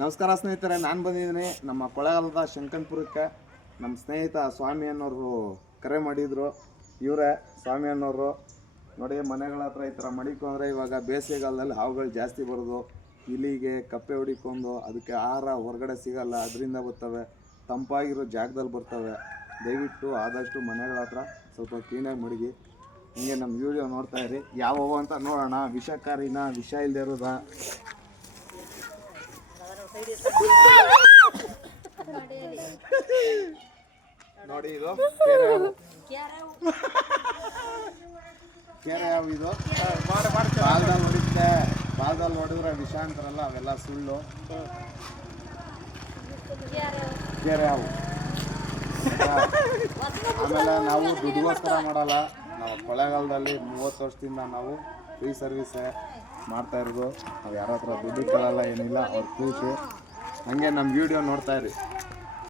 ನಮಸ್ಕಾರ ಸ್ನೇಹಿತರೆ, ನಾನು ಬಂದಿದ್ದೀನಿ ನಮ್ಮ ಕೊಳ್ಳೇಗಾಲದ ಶಂಕನ್ಪುರಕ್ಕೆ. ನಮ್ಮ ಸ್ನೇಹಿತ ಸ್ವಾಮಿ ಅನ್ನೋರು ಕರೆ ಮಾಡಿದರು. ಇವರೇ ಸ್ವಾಮಿ ಅನ್ನೋರು. ನೋಡಿ, ಮನೆಗಳ ಹತ್ರ ಈ ಥರ ಮಡಿಕೊಂಡ್ರೆ ಇವಾಗ ಬೇಸಿಗೆಗಾಲದಲ್ಲಿ ಹಾವುಗಳು ಜಾಸ್ತಿ ಬರೋದು. ಇಲಿಗೆ ಕಪ್ಪೆ ಹೊಡಿಕೊಂಡು ಅದಕ್ಕೆ ಆಹಾರ ಹೊರಗಡೆ ಸಿಗಲ್ಲ, ಅದರಿಂದ ಬರ್ತವೆ. ತಂಪಾಗಿರೋ ಜಾಗದಲ್ಲಿ ಬರ್ತವೆ. ದಯವಿಟ್ಟು ಆದಷ್ಟು ಮನೆಗಳ ಹತ್ರ ಸ್ವಲ್ಪ ಕ್ಲೀನಾಗಿ ಮಡಗಿ. ಹಿಂಗೆ ನಮ್ಮ ವಿಡಿಯೋ ನೋಡ್ತಾ ಇರಿ. ಯಾವ ಅಂತ ನೋಡೋಣ. ವಿಷಕಾರಿನ, ವಿಷ ಇಲ್ಲದೆ ಇರೋದ. ನೋಡಿ, ಇದು ಕೆರೆ ಹಾವು. ಇದು ಬಾಲ್ದಲ್ಲಿ ಹೊಡಿತೆ. ಬಾಲ್ದಲ್ಲಿ ಹೊಡಿದ್ರೆ ವಿಷ ಅಂತಾರಲ್ಲ, ಅವೆಲ್ಲ ಸುಳ್ಳು. ಕೆರೆ ಹಾವು. ಆಮೇಲೆ ನಾವು ದುಡ್ಡುಗೋಸ್ಕರ ಮಾಡಲ್ಲ. ನಾವು ಕೊಳ್ಳೇಗಾಲದಲ್ಲಿ 30 ವರ್ಷದಿಂದ ನಾವು ಫ್ರೀ ಸರ್ವಿಸೇ ಮಾಡ್ತಾ ಇರೋದು. ನಾವು ಯಾರ ಹತ್ರ ದುಡ್ಡು ಕೇಳಲ್ಲ, ಏನಿಲ್ಲ. ಅವ್ರ ಖುಷಿ. ಹಂಗೆ ನಮ್ಮ ವಿಡಿಯೋ ನೋಡ್ತಾ ಇರಿ.